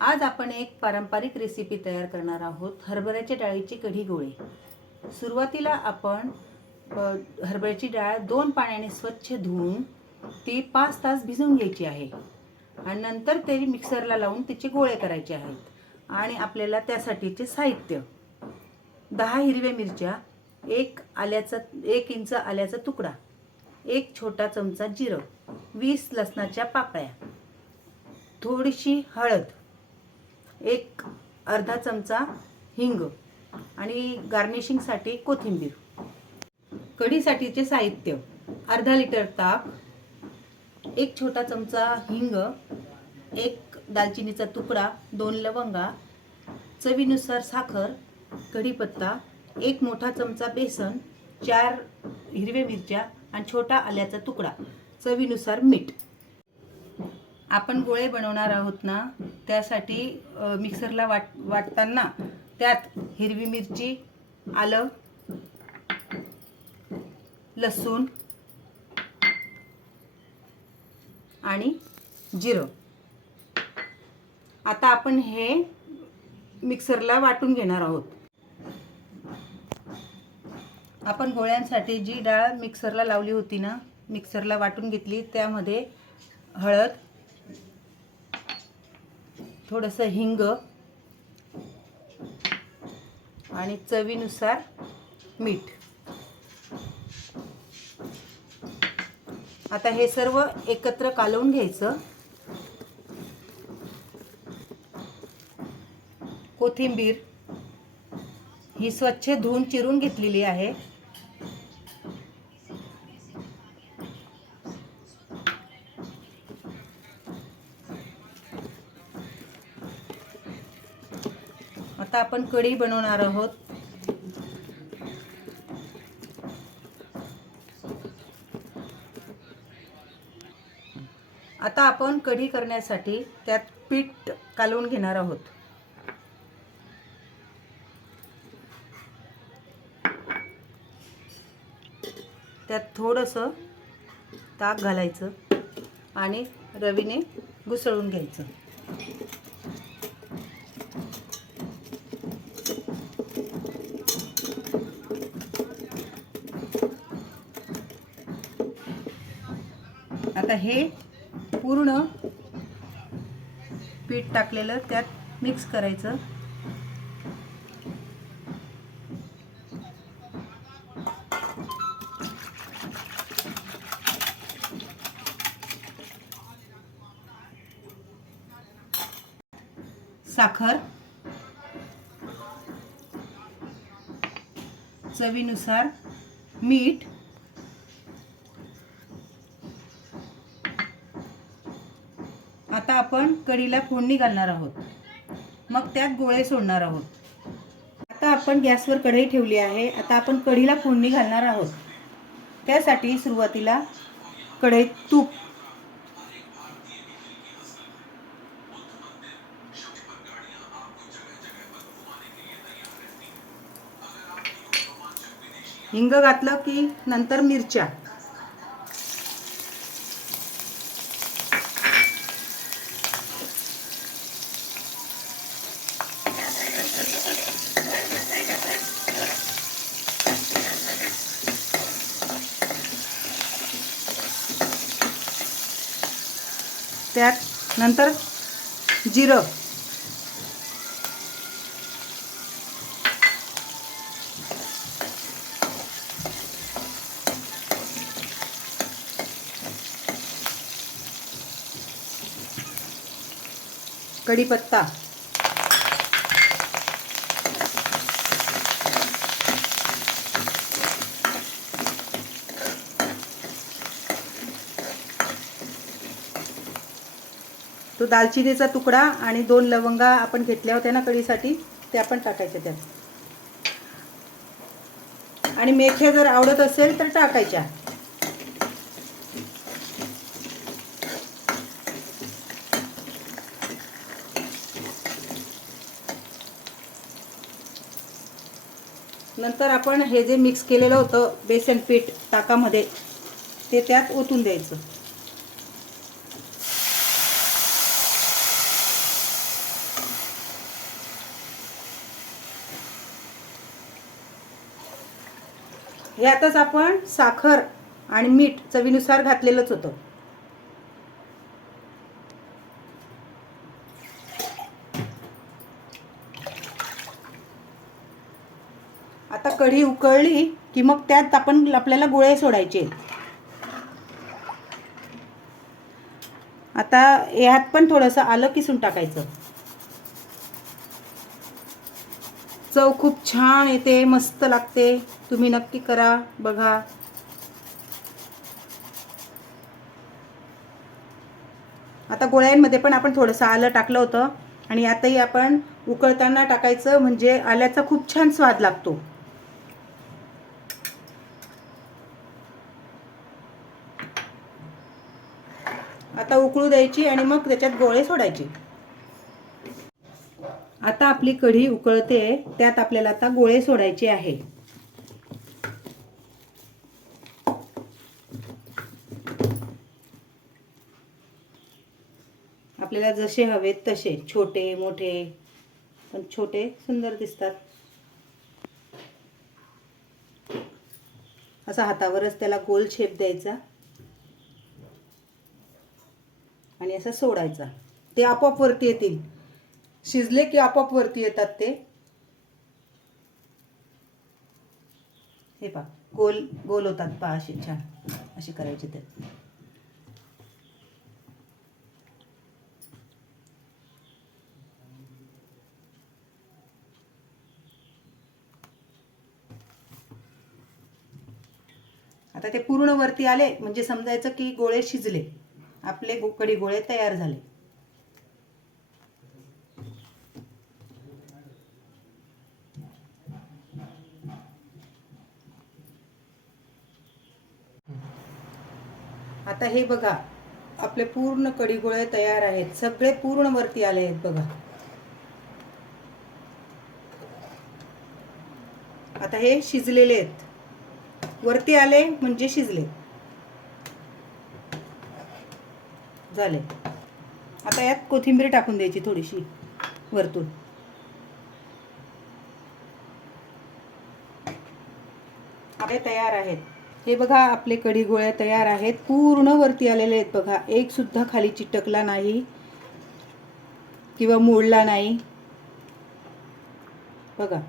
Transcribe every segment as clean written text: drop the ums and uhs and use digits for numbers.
आज आपण एक पारंपरिक रेसिपी तयार करणार आहोत, हरभऱ्याच्या डाळीचे कढी गोळे। सुरुवातीला आपण हरभऱ्याची डाळ 2 पाण्याने स्वच्छ धुवून ती 5 तास भिजवून घ्यायची आहे आणि नंतर ते मिक्सरला लावून तिचे गोळे करायचे आहेत। आणि आपल्याला त्यासाठीचे साहित्य 10 हिरव्या मिरच्या, 1 इंच आल्याचा तुकडा, 1 छोटा चमचा जिरं, 20 लसणाच्या पाकळ्या, थोडीशी हळद, अर्धा चमचा हिंग आणि गार्निशिंगसाठी कोथिंबीर। कढीसाठीचे साहित्य: अर्धा लिटर ताक, 1 छोटा चमचा हिंग, 1 दालचिनीचा तुकडा, 2 लवंगा, चवीनुसार साखर, कढीपत्ता, 1 मोठा चमचा बेसन, 4 हिरव्या मिरच्या आणि छोटा आल्याचा तुकडा, चवीनुसार मीठ। आपण गोळे बनवणार आहोत ना, त्यासाठी मिक्सरला वाटताना त्यात हिरवी मिरची, आलं, लसूण आणि जिरं। आता आपण हे मिक्सरला वाटून घेणार आहोत। आपण गोळ्यांसाठी जी डाळ मिक्सरला लावली होती ना, मिक्सरला वाटून घेतली। त्यामध्ये हळद, थोडंसं हिंग आणि चवीनुसार मीठ। आता हे सर्व एकत्र कालवून घ्यायचं। कोथिंबीर ही स्वच्छ धुवून चिरून घेतलेली आहे। आता आपण कढी बनवणार आहोत। आता आपण कढी करण्यासाठी त्यात पीठ कालवून घेणार आहोत। त्यात थोडंसं ताक घालायचं आणि रवीने घुसळून घ्यायचं। आता हे पूर्ण पीठ टाकलेलं त्यात मिक्स करायचं। साखर, चवीनुसार मीठ, आता आपण कढीला फोडणी घालणार आहोत, मग त्यात गोळे सोडणार आहोत। आता आपण गॅसवर कढई ठेवली आहे। आता आपण कढीला फोडणी घालणार आहोत। त्यासाठी सुरुवातीला कढईत तूप, हिंग घातलं की नंतर मिरच्या, त्यात नंतर जिरं, कढीपत्ता, तो दालचिनीचा तुकडा आणि 2 लवंगा आपण घेतल्या होत्या ना कढीसाठी, ते आपण टाकायच्या त्यात। आणि मेथ्या जर आवडत असेल तर टाकायच्या। नंतर आपण हे जे मिक्स केलेलं होतं बेसन पीठ ताकामध्ये, ते त्यात ओतून द्यायचं। यातच आपण साखर आणि मीठ चवीनुसार घातलेलंच होतं. आता कढी उकळली की मग त्यात आपल्याला गोळे सोडायचे. आता यात पण थोडंसं आलं किसून टाकायचं. चव खूप छान येते, मस्त लागते. तुम्ही नक्की करा, बघा. आता गोळ्यांमध्ये पण आपण थोडंसं आलं टाकलं होतं आणि यातही आपण उकळताना टाकायचं, म्हणजे आल्याचा खूप छान स्वाद लागतो. आता उकळू द्यायची आणि मग त्याच्यात गोळे सोडायचे. आता आपली कढी उकळते, त्यात आपल्याला आता गोळे सोडायचे आहे. आपल्याला जसे हवेत तसे, छोटे मोठे, पण छोटे सुंदर दिसतात. असा हातावरच त्याला गोल शेप द्यायचा आणि असं सोडायचा. ते आपोआप वरती येतील. शिजले की आपोआप वरती येतात ते. हे पहा, गोल गोल होतात पहा, असे छान असे करायचे ते. आता ते पूर्ण वरती आले म्हणजे समजायचं की गोळे शिजले. आपले कढी गोळे तयार झाले. आता हे बघा, आपले पूर्ण कढी गोळे तयार आहेत. सगळे पूर्ण वरती आले आहेत बघा. आता हे शिजलेले आहेत. वरती आले म्हणजे शिजले झाले. आता यात कोथिंबीर टाकून द्यायची थोडीशी वरतून. आपले तयार आहेत. हे बघा, आपले कढी गोळे तयार आहेत. पूर्ण वरती आलेले आहेत बघा. एक सुद्धा खाली चिटकला नाही किंवा मोडला नाही बघा.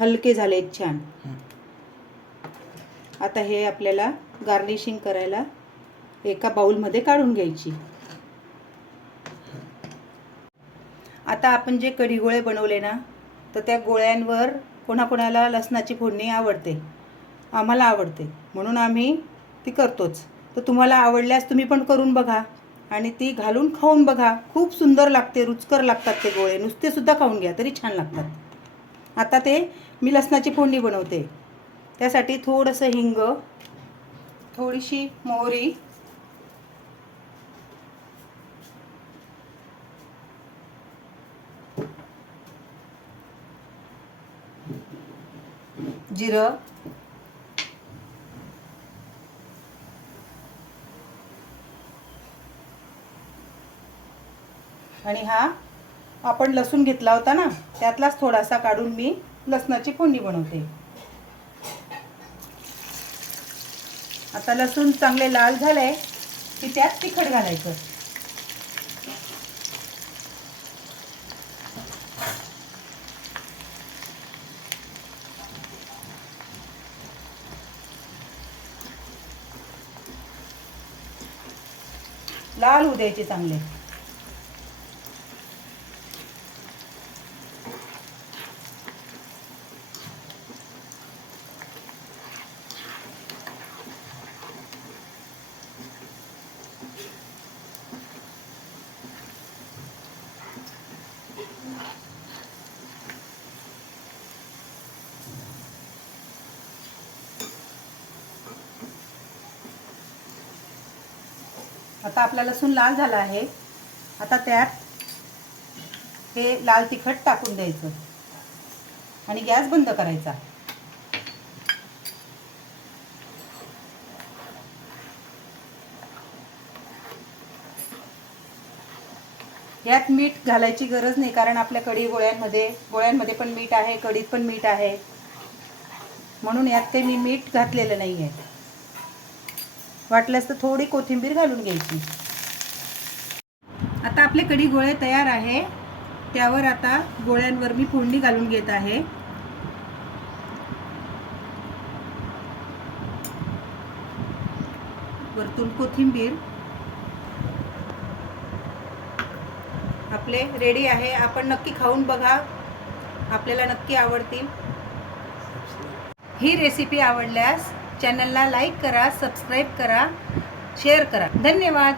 हलके झालेत छान. आता हे आपल्याला गार्निशिंग करायला एका बाउलमध्ये काढून घ्यायची. आता आपण जे कढी गोळे बनवले ना, तर त्या गोळ्यांवर कोणाकोणाला लसणाची फोडणी आवडते. आम्हाला आवडते म्हणून आम्ही ती करतोच. तर तुम्हाला आवडल्यास तुम्ही पण करून बघा आणि ती घालून खाऊन बघा. खूप सुंदर लागते, रुचकर लागतात ते गोळे. नुसते सुद्धा खाऊन घ्या तरी छान लागतात. आता ते मी लसणाची फोडणी बनवते. त्यासाठी थोडंसं हिंग, थोडीशी मोहरी, जिरं, आणि हा आपण लसूण घेतला होता ना, त्यातलाच थोडासा काढून मी लसणाची फोडणी बनवते. आता लसूण चांगले लाल झाले की त्यात तिखट घालायचं. लाल होऊ द्यायचे चांगले. आता आपला लसूण लाल झाला आहे. आता त्यात हे लाल तिखट टाकून द्यायचं आणि गॅस बंद करायचा. यात मीठ घालायची गरज नाही, कारण आपल्या कढी गोळ्यांमध्ये पण मीठ आहे, कढीत पण मीठ आहे. म्हणून यात ते मी मीठ घातलेलं नाही आहे. वाटल्यास तर थोडी कोथिंबीर घालून घ्यायची. आता आपले कढी गोळे तयार आहे. त्यावर आता गोळ्यांवर मी फोडणी घालून घेत आहे. वरतून कोथिंबीर. आपले रेडी आहे. आपण नक्की खाऊन बघा, आपल्याला नक्की आवडतील. ही रेसिपी आवडल्यास चॅनलला लाईक करा, सबस्क्राईब करा, शेअर करा. धन्यवाद.